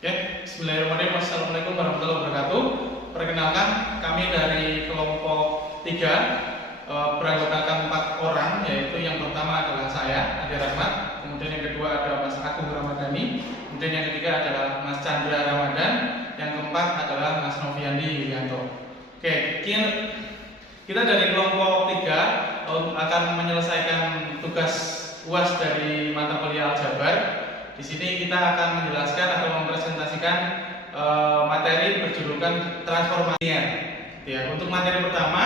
Oke, bismillahirrahmanirrahim. Assalamualaikum warahmatullahi wabarakatuh. Perkenalkan, kami dari kelompok 3 beranggotakan 4 orang, yaitu yang pertama adalah saya, Adi Rahmat, kemudian yang kedua ada Mas Agung Ramadhani, kemudian yang ketiga adalah Mas Chandra Ramadan, yang keempat adalah Mas Noviandi Yulianto. Oke, kita dari kelompok 3 akan menyelesaikan tugas UAS dari mata kuliah Aljabar. Di sini kita akan menjelaskan atau mempresentasikan materi berjudulkan transformasi. Ya, untuk materi pertama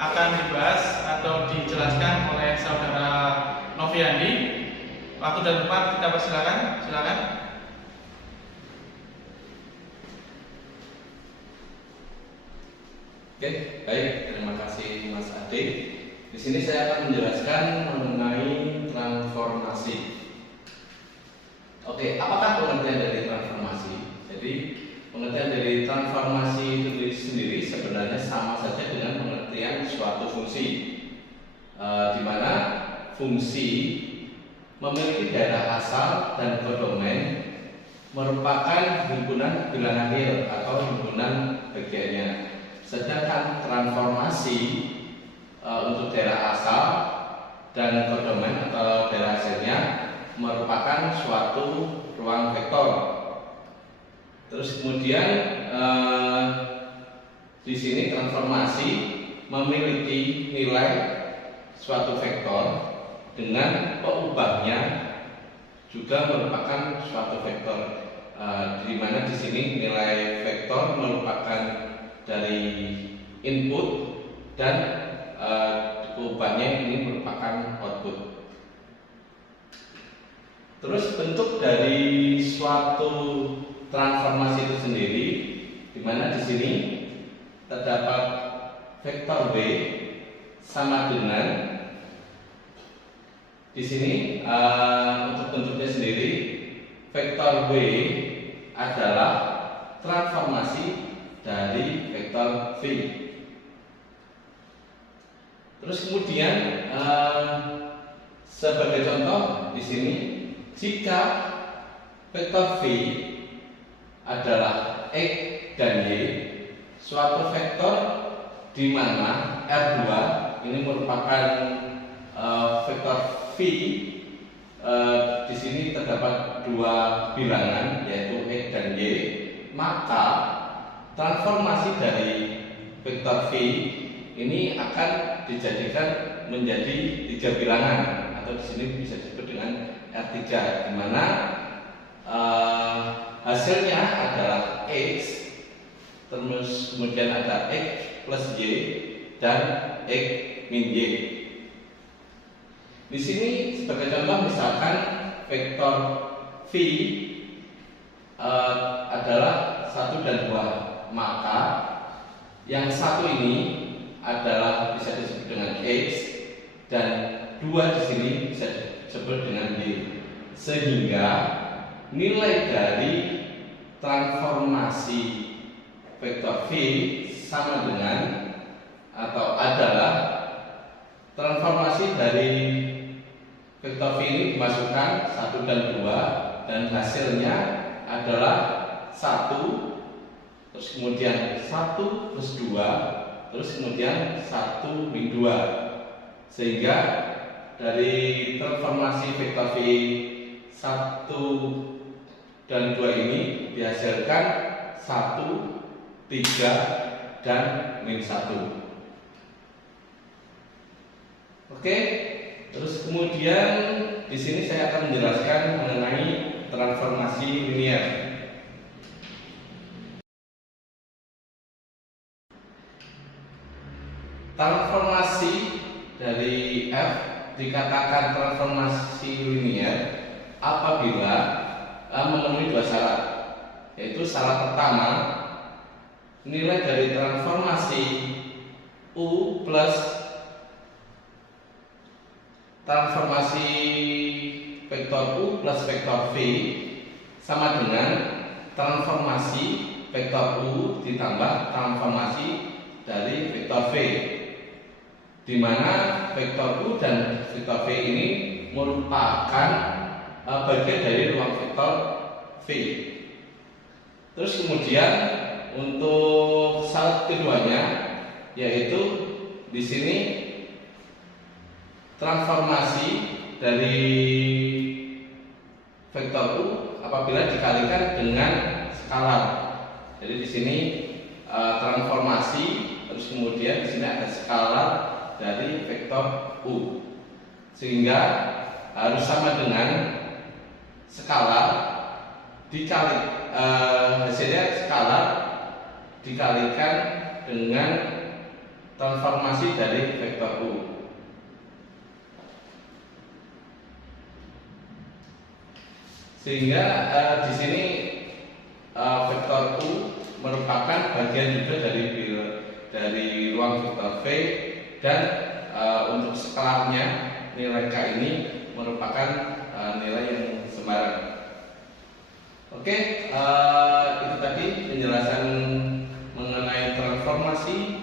akan dibahas atau dijelaskan oleh saudara Noviandi. Waktu dan tempat kita persilakan. Silakan. Oke, baik, terima kasih Mas Ade. Di sini saya akan menjelaskan mengenai transformasi. Oke, apakah pengertian dari transformasi? Jadi, pengertian dari transformasi itu sendiri sebenarnya sama saja dengan pengertian suatu fungsi, di mana fungsi memiliki daerah asal dan kodomen merupakan himpunan bilangan real atau himpunan bagiannya. Sedangkan transformasi untuk daerah asal dan kodomen atau daerah hasilnya merupakan suatu ruang vektor. Terus kemudian di sini transformasi memiliki nilai suatu vektor dengan pengubahnya juga merupakan suatu vektor. Di mana di sini nilai vektor merupakan dari input dan pengubahnya ini merupakan output. Terus bentuk dari suatu transformasi itu sendiri, di mana di sini terdapat vektor B sama dengan di sini untuk bentuknya sendiri vektor B adalah transformasi dari vektor V. Terus kemudian sebagai contoh di sini, jika vektor V adalah X dan Y, suatu vektor di mana R2 ini merupakan vektor V, di sini terdapat dua bilangan yaitu X dan Y, maka transformasi dari vektor V ini akan dijadikan menjadi 3 bilangan atau di sini bisa disebut dengan R3, di mana hasilnya adalah X, terus kemudian ada X plus Y dan X min Y. Di sini sebagai contoh misalkan vektor V adalah 1 dan 2, maka yang satu ini adalah bisa disebut dengan X dan 2 di sini bisa disebut dengan Y, sehingga nilai dari transformasi vektor V sama dengan atau adalah transformasi dari vektor V ini dimasukkan 1 dan 2 dan hasilnya adalah 1, terus kemudian 1 plus 2, terus kemudian 1 min 2, sehingga dari transformasi vektor V 1 dan 2 ini dihasilkan 1, 3 dan min 1. Oke, terus kemudian di sini saya akan menjelaskan mengenai transformasi linier. Transformasi dari F dikatakan transformasi linier apabila memenuhi 2 syarat, yaitu syarat pertama, nilai dari transformasi U plus transformasi vektor U plus vektor V sama dengan transformasi vektor U ditambah transformasi dari vektor V, di mana vektor U dan vektor V ini merupakan bagian dari ruang vektor V. Terus kemudian untuk syarat keduanya yaitu di sini transformasi dari vektor U apabila dikalikan dengan skalar. Jadi di sini transformasi, terus kemudian di sini ada skalar dari vektor U, sehingga harus sama dengan skalar dikali hasilnya skalar dikalikan dengan transformasi dari vektor U. Sehingga di sini vektor U merupakan bagian juga dari ruang vektor V, dan untuk skalarnya nilai K ini merupakan nilai yang sembarang. Oke, itu tadi penjelasan mengenai transformasi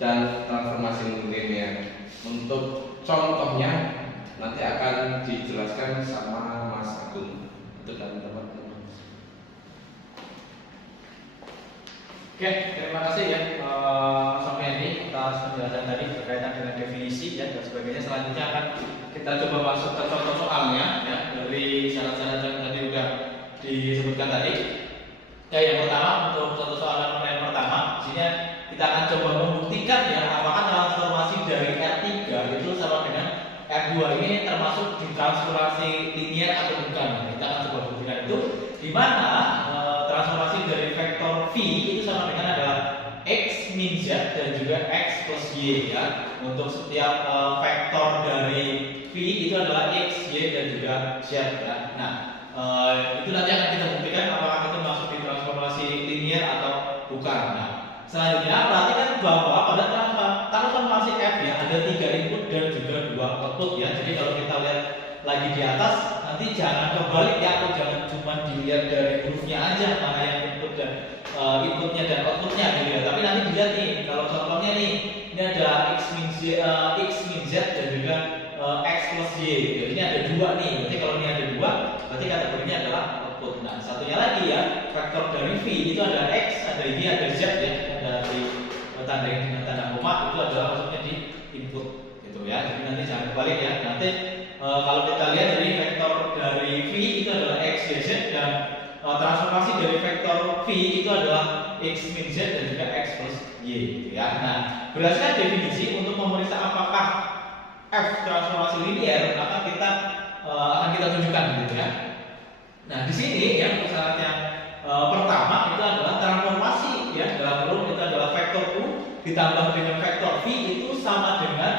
dan transformasi linear. Untuk contohnya nanti akan dijelaskan sama Mas Agung untuk teman-teman. Oke, terima kasih ya Mas Sofiandi atas penjelasan tadi berkaitan dengan definisi ya dan sebagainya. Selanjutnya akan kita coba masuk ke contoh soalnya ya dari syarat-syarat yang tadi udah disebutkan tadi. Ya, yang pertama untuk contoh soal yang pertama, di sini kita akan coba membuktikan ya apakah transformasi dari R3 itu sama dengan R2 ini termasuk di transformasi linear atau bukan. Kita akan coba buktikan itu di mana transformasi dari vektor V itu sama dengan adalah X min Z dan juga X plus Y ya. Untuk setiap vektor dari V itu adalah X, Y dan juga Z ya. Nah, itu nanti akan kita buktikan apakah itu masuk di transformasi linear atau bukan. Nah, selanjutnya perhatikan bahwa pada transformasi F ya ada 3 input dan juga 2 output ya. Jadi kalau kita lihat lagi di atas nanti jangan kebalik ya, atau jangan cuma dilihat dari hurufnya aja mana yang input dan inputnya dan outputnya gitu ya. Tapi nanti dilihat nih, kalau contohnya nih ini ada X min Z dan juga X plus Y. Jadi ini ada 2 nih. Berarti kalau ini ada 2, berarti kategorinya adalah output. Nah, satunya lagi ya, vektor dari V itu ada X, ada Y, ada Z ya. Ada ditandai dengan tanda koma, itu adalah maksudnya di input gitu ya. Jadi nanti jangan kebalik ya. Nanti kalau kita lihat dari vektor dari V itu adalah X, Y, Z, dan transformasi dari vektor V itu adalah X min Z dan juga X plus Y gitu ya. Nah, berdasarkan definisi untuk memeriksa apakah F transformasi linear, maka kita akan kita tunjukkan gitu ya. Nah, di sini ya untuk syarat yang pertama itu adalah transformasi ya, dalam kurung itu adalah vektor U ditambah dengan vektor V itu sama dengan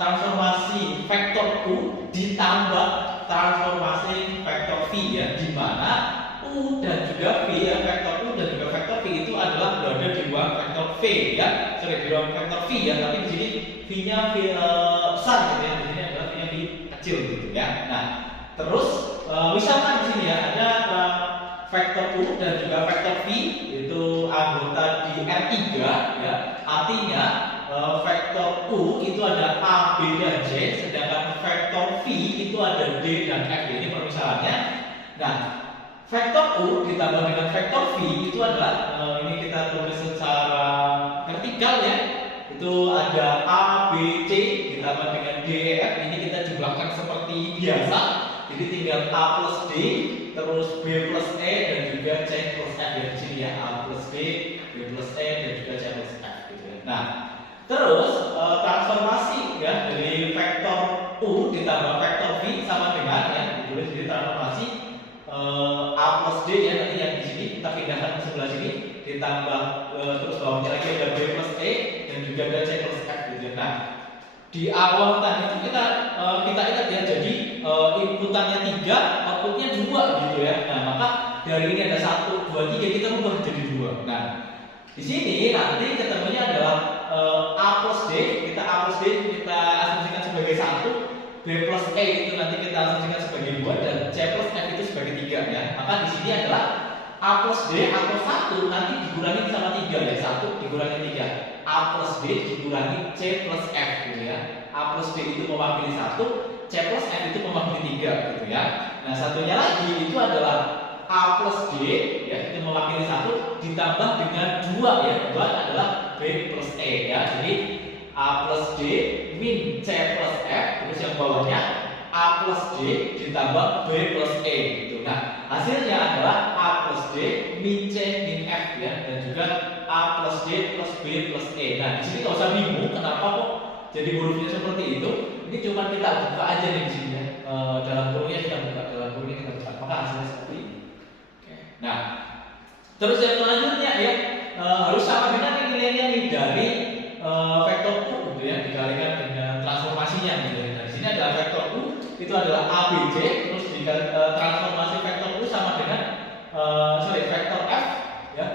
transformasi vektor U ditambah transformasi vektor V ya, di mana U dan juga V ya, vektor U dan juga vektor V itu adalah berada di ruang vektor V ya, sorry, di ruang vektor V ya, tapi di sini V-nya V besar gitu ya, di sini adalah V-nya V kecil gitu ya. Nah, terus misalkan di sini ya ada vektor U dan juga vektor V itu anggota di R3 ya, artinya vektor U itu ada A, B dan J, sedangkan vektor V itu ada D dan F. Ini permisalannya. Nah, vektor U ditambah dengan vektor V itu adalah ini kita tulis secara vertikal ya. Itu ada A, B, C ditambah dengan D, E, F. Ini kita jumlahkan seperti biasa. Jadi tinggal A plus D, terus B plus E dan juga C plus F ya, di sini ya, A plus B, B plus E dan juga C plus F gitu ya. Nah, terus transformasi ya dari vektor U ditambah vektor V sama dengan ya ditulis jadi transformasi A plus D ya, nanti yang di sini kita pindahkan ke sebelah sini ditambah terus bawahnya lagi ada B plus E dan juga ada C plus F gitu ya. Nah, di awal tadi itu kita ingat ya, jadi inputannya 3, outputnya 2 gitu ya. Nah, maka dari ini ada 1, 2, 3 kita ubah jadi 2. Nah, di sini nanti ketemunya adalah A plus D, kita A plus D kita asumsikan sebagai 1, B plus E itu nanti kita asumsikan sebagai 2 dan C plus F itu sebagai 3 ya. Maka di sini adalah A plus D atau 1 nanti dikurangi sama 3 ya, 1 dikurangi 3. A plus D dikurangi C plus F gitu ya. A plus D itu mewakili 1, C plus F itu mewakili 3 gitu ya. Nah, satunya lagi itu adalah A plus D, ya, itu mewakili 1 ditambah dengan 2, ya. 2 adalah B plus E, ya. Jadi A plus D min C plus F, terus yang bawahnya A plus D ditambah B plus E gitu. Nah, hasilnya adalah A plus D min C min F, ya, dan juga A plus D plus B plus E. Nah, di sini nggak usah bingung kenapa kok jadi hurufnya seperti itu. Ini cuma kita buka aja nih di sini, ya. Dalam kurungnya kita buka, dalam kurungnya kita buka, maka hasilnya seperti ini. Oke. Nah, terus yang selanjutnya, ya, harus sama dengan nilainya nih dari vektor U gitu, ya, dikalikan dengan transformasinya gitu. Nah, di sini adalah vektor U itu adalah ABC, terus transformasi vektor U sama dengan vektor F, ya.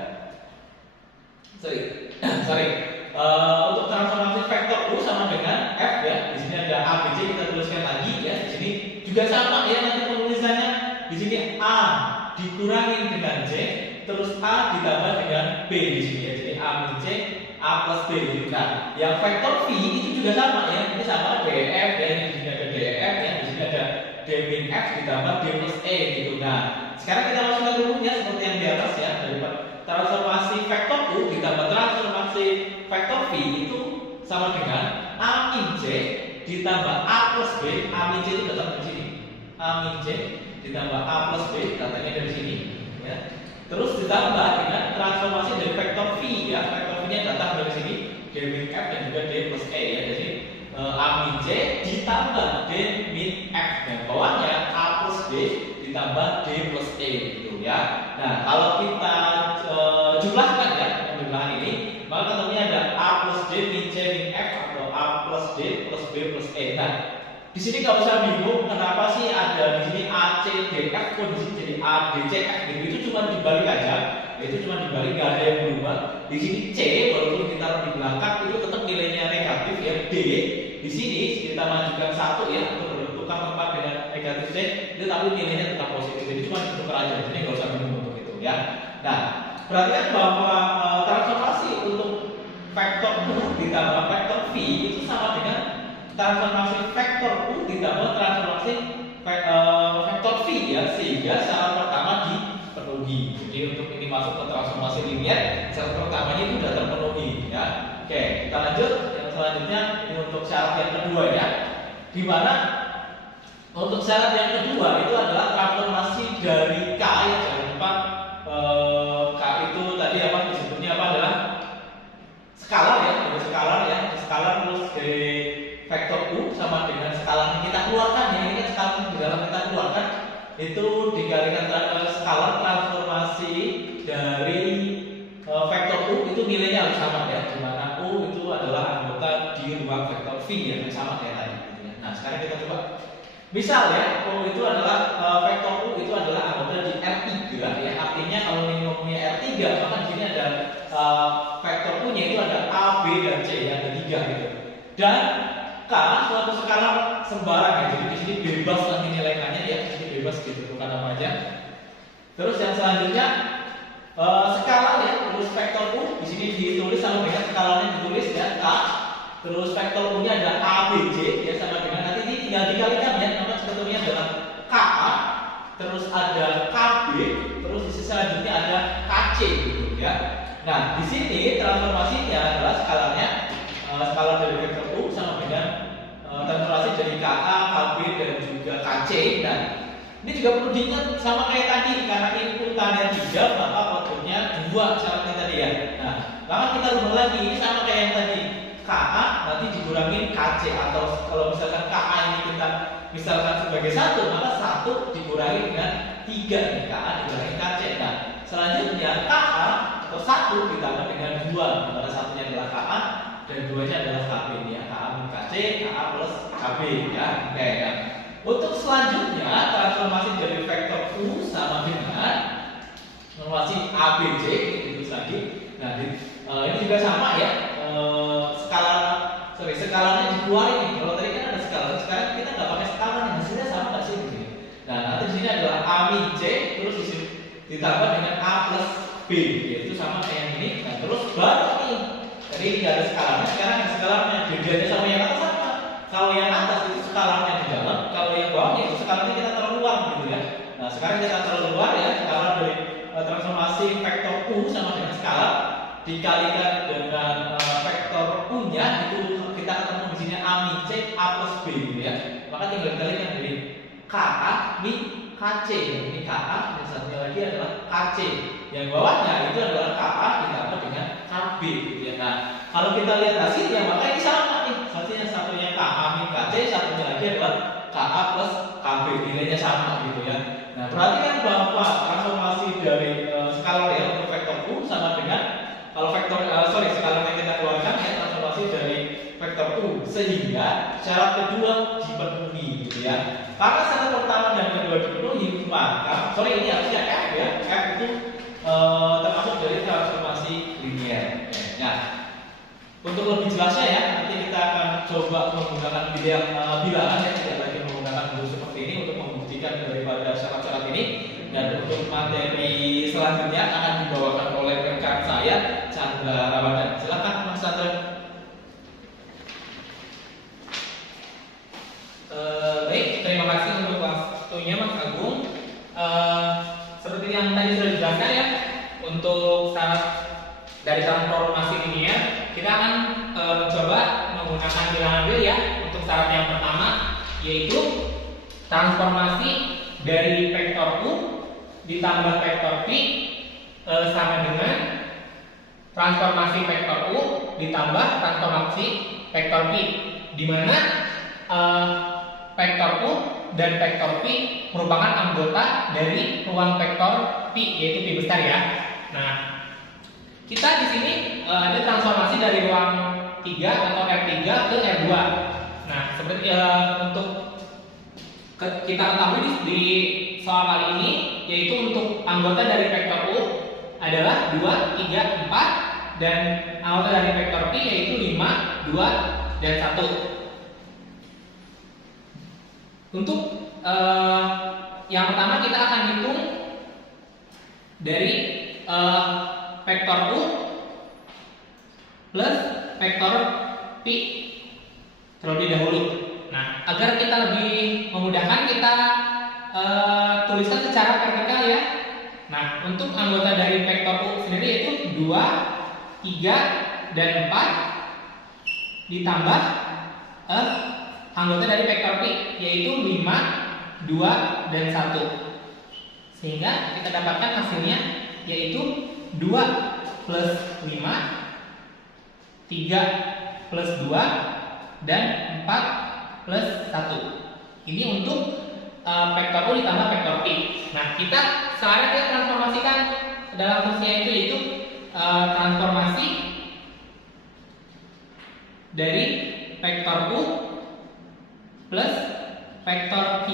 Untuk transformasi vektor U sama dengan F, ya. Di sini ada ABC, kita tuliskan lagi, ya. Di sini juga sama, ya, nanti penulisannya. Di sini A dikurangi dengan C, terus A ditambah dengan B di sini, ya. Jadi A min C, A plus B gitu. Nah, yang vektor V itu juga sama, ya. Ini sama DF, ya. Ini di sini ada DF, ya. Di sini ada D min F ditambah D plus E gitu. Nah, sekarang kita masukkan rumusnya seperti yang di atas, ya. Dari transformasi vektor U ditambah transformasi vektor V itu sama dengan A min C ditambah A plus B. A min C itu datang dari sini. A min C ditambah A plus B datangnya dari sini, ya. Terus ditambah dengan transformasi dari vektor V, ya. Vektor V-nya datang dari sini, D min F dan juga D plus E, ya. Jadi A min C ditambah D min F, dan bawahnya A plus D ditambah D plus E gitu, ya. Nah, kalau kita jumlahkan, ya, penjumlahan ini, maka ketemunya ada A plus D min C min F atau A plus D plus B plus E. Nah, di sini nggak usah bingung kenapa sih ada di sini A C D F, kok di sini jadi A D C F gitu. Itu cuma dibalik aja, itu cuma dibalik, nggak ada yang berubah. Di sini C walaupun kita di belakang itu tetap nilainya negatif, ya. D di sini kita majukan 1, ya, untuk bertukar tempat dengan negatif C, itu tapi nilainya tetap positif. Jadi cuma ditukar aja, jadi nggak usah bingung untuk itu, ya. Nah, perhatikan bahwa transformasi untuk vektor U ditambah vektor V itu sama dengan transformasi vektor U ditambah transformasi vektor V, ya, sehingga syarat pertama dipenuhi. Jadi untuk ini masuk ke transformasi linier, syarat pertamanya itu sudah terpenuhi, ya. Oke, kita lanjut. Yang selanjutnya ini untuk syarat yang kedua, ya, di mana untuk syarat yang kedua itu adalah transformasi dari K, ya, jangan lupa K itu tadi apa disebutnya apa adalah skalar, ya, dari skalar, ya, skalar terus dari vektor U sama dengan skalar yang kita keluarkan, ya. Ini kan skalar di dalam kita keluarkan itu dikalikan skalar transformasi dari vektor U itu nilainya harus sama, ya, di mana U itu adalah anggota di ruang vektor V, ya, yang sama kayak tadi gitu, ya. Nah, sekarang kita coba misal, ya, U itu adalah vektor U itu adalah anggota di R3, ya. Artinya kalau ini ngomongnya R3, maka di sini ada vektor U-nya itu ada A, B dan C, ya, ada 3 gitu. Dan K suatu skala sembarang, ya. Jadi di sini bebas nanti nilaikannya, ya. Di sini bebas ditentukan apa aja. Terus yang selanjutnya skala, ya, terus vektor U di sini ditulis sama dengan skalanya ditulis, ya, K. Terus vektor U-nya ada A, B, C, ya, sama dengan nanti ini tinggal dikalikan, ya. Maka sebetulnya adalah KA, terus ada KB, terus di sisi selanjutnya ada KC gitu, ya. Nah, di sini transformasinya adalah skalanya skala dari vektor U sama dengan transformasi dari KA, KB dan juga KC. Dan ini juga perlu diingat sama kayak tadi, karena inputannya 3 maka outputnya 2 syaratnya tadi, ya. Nah, maka kita ubah lagi, ini sama kayak yang tadi, KA nanti dikurangin KC, atau kalau misalkan KA ini kita misalkan sebagai 1, maka 1 dikurangi dengan 3 nih, KA dikurangi KC. Nah, selanjutnya KA atau 1 ditambah dengan 2, dimana satunya adalah KA dan 2-nya adalah KB, ya. KA min KC, KA plus KB, ya. Oke, nah, untuk selanjutnya transformasi dari vektor U sama dengan transformasi ABC itu lagi. Nah, ini juga sama, ya. Skalanya dikeluarin nih. Kalau tadi kan ada skala, sekarang kita nggak pakai skala, hasilnya sama nggak sih di sini? Nah, nanti di sini adalah A min C, terus di sini ditambah dengan A plus B, yaitu sama kayak yang ini. Nah, terus baru nih, jadi nggak ada skalanya, sekarang ada skalanya. Bedanya sama yang atas apa? Kalau yang atas itu skalanya di dalam, kalau yang bawahnya itu skalanya kita taruh luar gitu, ya. Nah, sekarang kita taruh luar, ya, skala U sama dengan skala dikalikan dengan vektor U-nya, itu kita ketemu di sini A min C A plus B gitu ya. Maka tinggal dikalikan dari KA min KC. Ini KA dan satunya lagi adalah KC. Yang bawahnya itu adalah KA ditambah dengan KB gitu ya. Nah, kalau kita lihat hasilnya maka ini sama nih. Hasilnya satunya KA min KC, satunya lagi adalah KA plus KB, nilainya sama gitu ya. Nah, perhatikan bahwa transformasi dari skalar ya untuk vektor U sama dengan kalau vektor skalar yang kita keluarkan ya transformasi dari vektor U, sehingga syarat kedua dipenuhi gitu ya. Karena syarat pertama dan kedua dipenuhi, maka ini harusnya F ya. F itu termasuk dari transformasi linear. Nah, untuk lebih jelasnya ya, nanti kita akan coba menggunakan bilangan yang tidak lagi menggunakan huruf seperti ini untuk membuktikan daripada syarat-syarat ini. Dan untuk materi selanjutnya akan dibawakan oleh rekan saya, Chandra Ramadan. Silakan Mas Chandra. Baik, terima kasih untuk waktunya Mas Agung. Seperti yang tadi sudah dijelaskan ya, untuk syarat dari transformasi linear kita akan mencoba menggunakan bilangan real ya. Untuk syarat yang pertama yaitu transformasi dari vektor U ditambah vektor P sama dengan transformasi vektor U ditambah transformasi vektor P, di mana vektor U dan vektor P merupakan anggota dari ruang vektor P, yaitu P besar ya. Nah, kita di sini ada transformasi dari ruang 3 atau R3 ke R2. Nah, seperti untuk kita ketahui di soal kali ini, yaitu untuk anggota dari vektor U adalah 2, 3, 4, dan anggota dari vektor P yaitu 5, 2, dan 1. Untuk yang pertama kita akan hitung dari vektor U plus vektor P terlebih dahulu. Nah, agar kita lebih memudahkan, kita tuliskan secara vertikal ya. Nah, untuk anggota dari vektor U sendiri yaitu 2, 3, dan 4 ditambah anggota dari vektor P yaitu 5, 2, dan 1. Sehingga kita dapatkan hasilnya yaitu 2 plus 5, 3 plus 2, dan 4 plus 1. Ini untuk vektor U ditambah vektor P. Nah, kita sekarang kita transformasikan dalam fungsinya itu yaitu transformasi dari vektor U plus vektor P.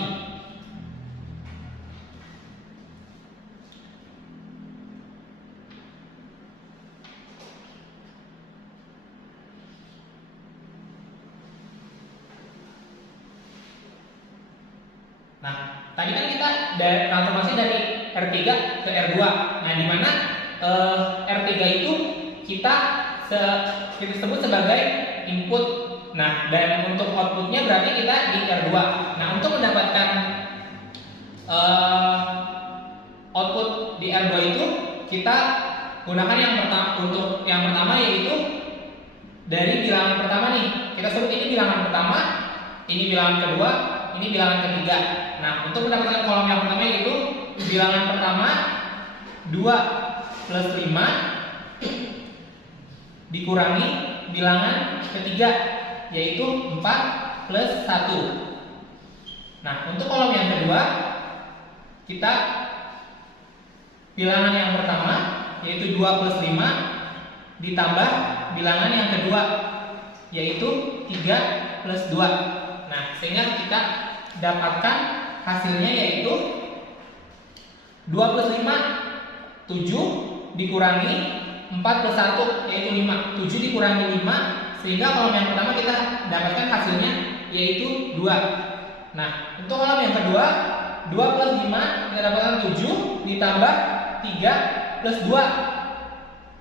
Nah, tadi kan kita transformasi dari R3 ke R2. Nah, di mana R3 itu kita sebut sebagai input. Nah, dan untuk outputnya berarti kita di R2. Nah, untuk mendapatkan output di R2 itu kita gunakan yang pertama. Untuk yang pertama yaitu dari bilangan pertama nih. Kita sebut ini bilangan pertama, ini bilangan kedua, ini bilangan ketiga. Nah, untuk mendapatkan kolom yang pertama yaitu bilangan pertama 2 plus 5 dikurangi bilangan ketiga yaitu 4 plus 1. Nah, untuk kolom yang kedua kita bilangan yang pertama yaitu 2 plus 5 ditambah bilangan yang kedua yaitu 3 plus 2. Nah, sehingga kita dapatkan hasilnya yaitu 2 plus 5 7 dikurangi 4 plus 1 yaitu 5. 7 dikurangi 5 sehingga kolom yang pertama kita dapatkan hasilnya yaitu 2. Nah, untuk kolom yang kedua 2 plus 5 kita dapatkan 7 ditambah 3 plus 2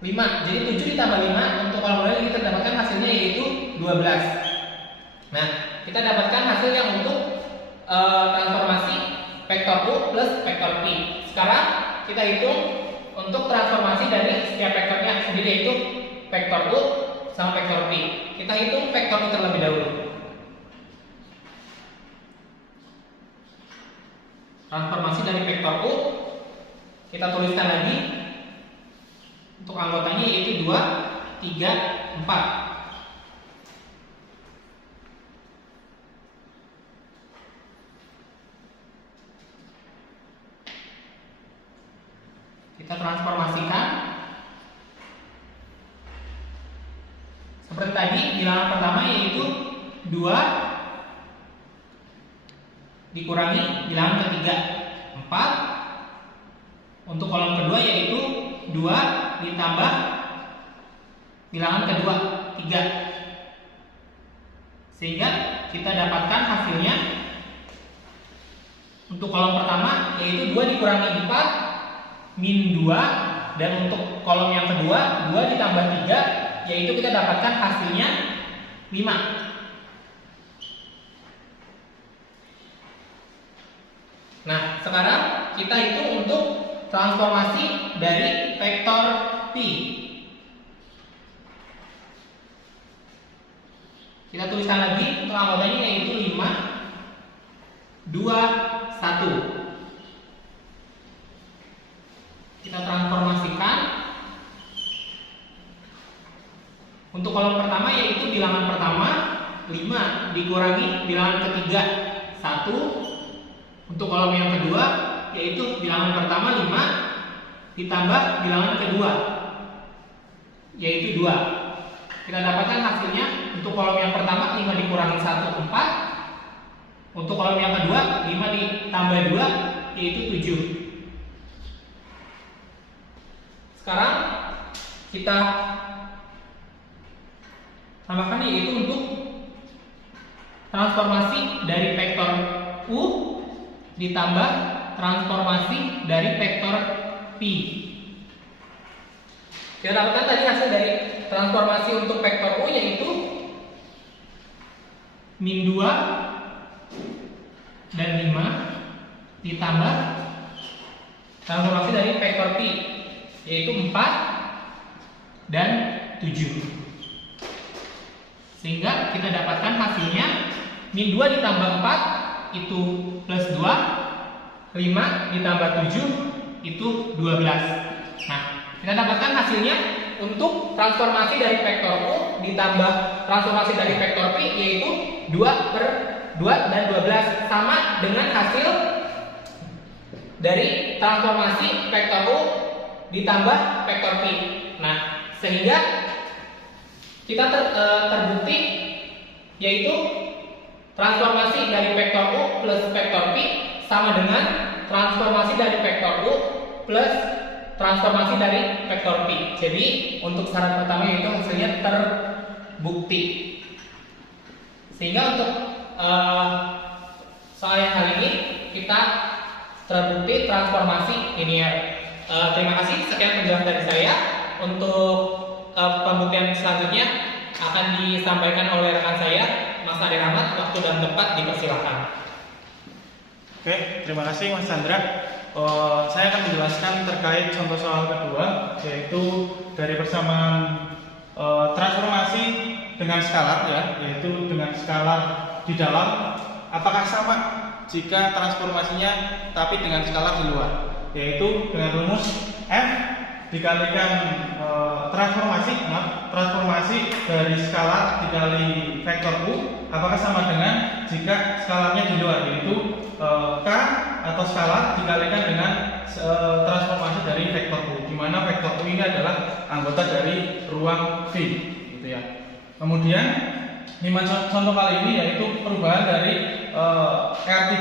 5. Jadi 7 ditambah 5 untuk kolom kedua kita dapatkan hasilnya yaitu 12. Nah, kita dapatkan hasil yang untuk transformasi vektor U plus vektor P. Sekarang kita hitung untuk transformasi dari lanjut yaitu vektor U sama vektor P. Kita hitung vektor U terlebih dahulu. Transformasi dari vektor U kita tuliskan lagi. Untuk anggotanya yaitu 2, 3, 4. Kita transformasikan seperti tadi. Bilangan pertama yaitu 2 dikurangi bilangan ketiga 4. Untuk kolom kedua yaitu 2 ditambah bilangan kedua 3, sehingga kita dapatkan hasilnya untuk kolom pertama yaitu 2 dikurangi 4 min 2, dan untuk kolom yang kedua 2 ditambah 3, yaitu kita dapatkan hasilnya 5. Nah, sekarang kita hitung untuk transformasi dari vektor P. Kita tuliskan lagi untuk anggotanya yaitu 5, 2, 1. Kita transformasikan. Untuk kolom pertama yaitu bilangan pertama 5 dikurangi bilangan ketiga 1. Untuk kolom yang kedua yaitu bilangan pertama 5 ditambah bilangan kedua yaitu 2. Kita dapatkan hasilnya untuk kolom yang pertama 5 dikurangi 1 4. Untuk kolom yang kedua 5 ditambah 2 yaitu 7. Sekarang kita tambahkan yaitu untuk transformasi dari vektor U ditambah transformasi dari vektor P. Kita dapatkan tadi hasil dari transformasi untuk vektor U yaitu min 2 dan 5 ditambah transformasi dari vektor P yaitu 4 dan 7, sehingga kita dapatkan hasilnya min 2 ditambah 4 itu plus 2, 5 ditambah 7 itu 12. Nah, kita dapatkan hasilnya untuk transformasi dari vektor U ditambah transformasi dari vektor P yaitu 2 per 2 dan 12, sama dengan hasil dari transformasi vektor U ditambah vektor P. Nah, sehingga kita terbukti yaitu transformasi dari vektor U plus vektor P sama dengan transformasi dari vektor U plus transformasi dari vektor P. Jadi untuk syarat pertama yaitu hasilnya terbukti. Sehingga untuk soal yang kali ini kita terbukti transformasi linear. Terima kasih, sekian penjelasan dari saya. Untuk pembuktian selanjutnya akan disampaikan oleh rekan saya, Mas Ade Rahmat. Waktu dan tempat dipersilakan. Oke, terima kasih Mas Chandra. Saya akan menjelaskan terkait contoh soal kedua, yaitu dari persamaan transformasi dengan skalar, ya, yaitu dengan skalar di dalam. Apakah sama jika transformasinya tapi dengan skalar di luar? Yaitu dengan rumus F dikalikan transformasi dari skalar dikali vektor U, apakah sama dengan jika skalarnya di luar, yaitu K atau skalar dikalikan dengan transformasi dari vektor U, di mana vektor U ini adalah anggota dari ruang V, gitu ya. Kemudian 5 contoh kali ini yaitu perubahan dari R3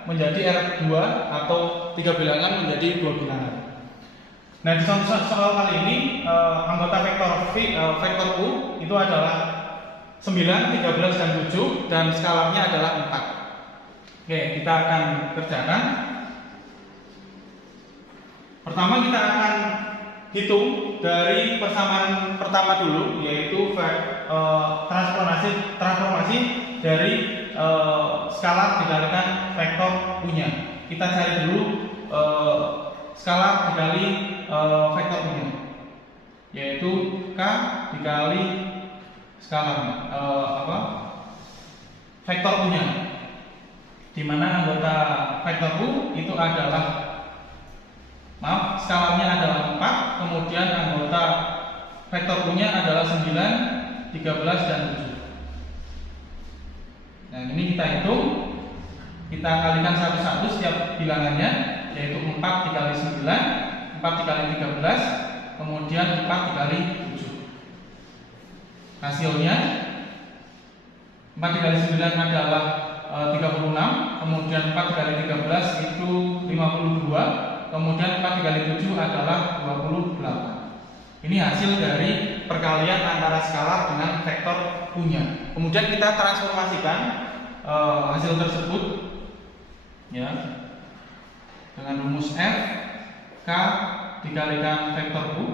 menjadi R2 atau 3 bilangan menjadi 2 bilangan. Nah, di soal kali ini anggota vektor U itu adalah 9, 13, dan 7, dan skalarnya adalah 4. Oke, kita akan kerjakan. Pertama kita akan hitung dari persamaan pertama dulu, yaitu transformasi dari skalar dikalikan vektor U-nya. Kita cari dulu skalar dikali vektor U-nya. yaitu K dikali skalarnya, vektor U-nya, di mana anggota vektor U itu adalah, skalarnya adalah 4, kemudian anggota vektor U-nya adalah 9, 13, dan 7. Nah, ini kita hitung, kita kalikan satu-satu setiap bilangannya, yaitu 4 dikali 9, 4 dikali 13, kemudian 4 dikali 7. Hasilnya 4 dikali 9 adalah 36, kemudian 4 dikali 13 itu 52, kemudian 4 dikali 7 adalah 28. Ini hasil dari perkalian antara skalar dengan vektor U-nya. Kemudian kita transformasikan hasil tersebut ya dengan rumus F K dikalikan vektor U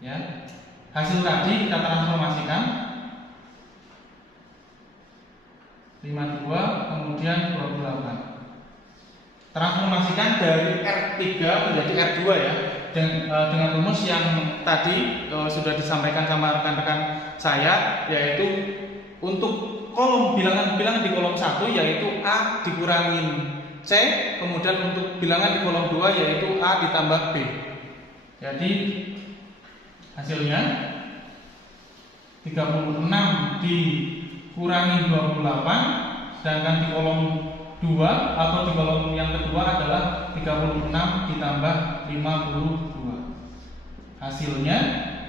ya. Hasil tadi kita transformasikan 52 kemudian 28. Transformasikan dari R3 menjadi R2 ya. Dengan rumus yang tadi sudah disampaikan sama rekan-rekan saya, yaitu untuk kolom bilangan di kolom 1 yaitu A dikurangin C, kemudian untuk bilangan di kolom 2 yaitu A ditambah B. Jadi hasilnya 36 dikurangi 28, sedangkan di kolom 2 atau di kolom yang kedua adalah 36 ditambah 52. Hasilnya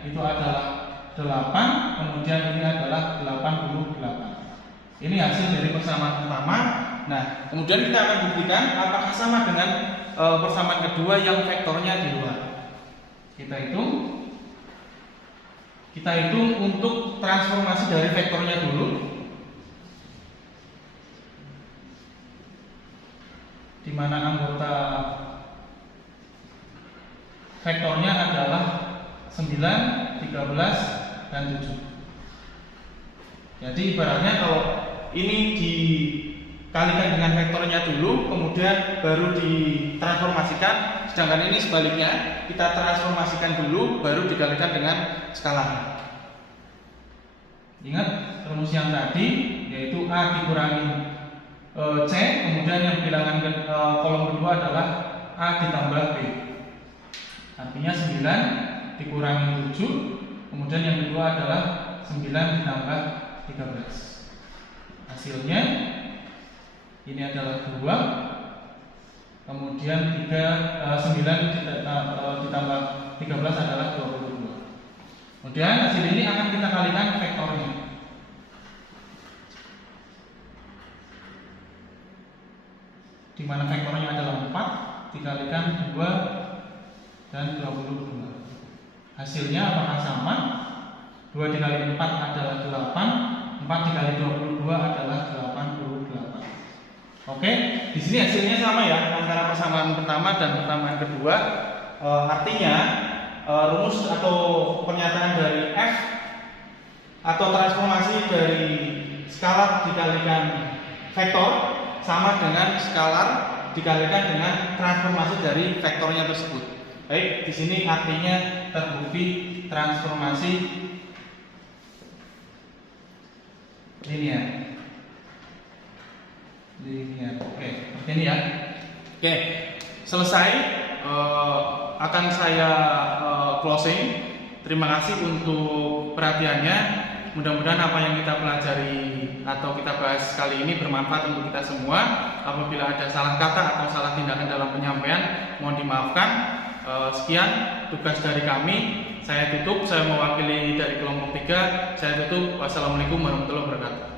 itu adalah 8, kemudian ini adalah 88. Ini hasil dari persamaan pertama. Nah, kemudian kita akan buktikan apakah sama dengan persamaan kedua yang vektornya di luar. Kita hitung untuk transformasi dari vektornya dulu, di mana anggota vektornya adalah 9, 13, dan 7. Jadi ibaratnya kalau ini dikalikan dengan vektornya dulu, kemudian baru ditransformasikan, sedangkan ini sebaliknya, kita transformasikan dulu, baru dikalikan dengan skalar. Ingat rumus yang tadi, yaitu A dikurangi C, kemudian yang bilangan kolom kedua adalah A ditambah B. Artinya 9 dikurangi 7, kemudian yang kedua adalah 9 ditambah 13. Hasilnya ini adalah 2, kemudian 9 ditambah 13 adalah 22. Kemudian hasil ini akan kita kalikan vektornya. Di mana vektornya adalah 4 dikalikan 2 dan 22. Hasilnya apakah sama? 2 dikali 4 adalah 8, 4 dikali 22 adalah 88. Oke, di sini hasilnya sama ya antara persamaan pertama dan persamaan kedua. Artinya rumus atau pernyataan dari F atau transformasi dari skalar dikalikan vektor sama dengan skalar dikalikan dengan transformasi dari vektornya tersebut. Baik, di sini artinya terbukti transformasi linear. Oke, seperti ini ya. Oke, selesai. Akan saya closing. Terima kasih untuk perhatiannya. Mudah-mudahan apa yang kita pelajari atau kita bahas kali ini bermanfaat untuk kita semua. Apabila ada salah kata atau salah tindakan dalam penyampaian, mohon dimaafkan. Sekian tugas dari kami. Saya tutup, saya mewakili dari kelompok 3. Saya tutup. Wassalamualaikum warahmatullahi wabarakatuh.